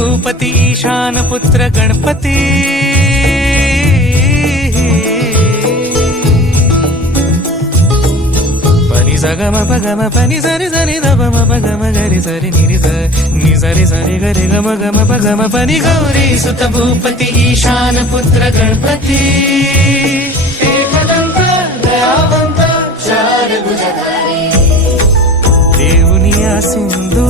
భూపతి ఈశానపుత్ర గణపతి. పని సగమ పగమ పని సరి సరి దమ పగమ గరి సరి నిరి ని సరి సరి గరి గమ గమ పగమ పని గౌరీ సుత భూపతి ఈశానపుత్ర గణపతి. దయావంత చారు దేవుని ఆసిందు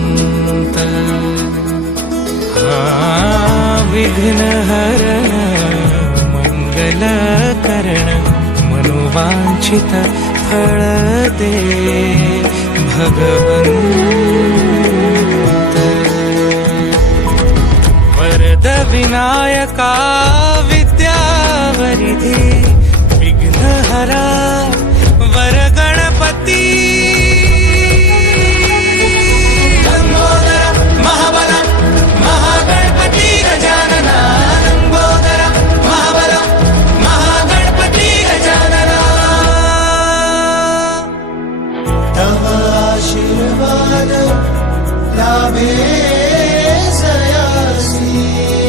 Vighnahar मङ्गलकरण मनोवाञ्छित फलदे हरदे Varad Vinayaka विद्यावरिधि विघ्नहरा। la besa y.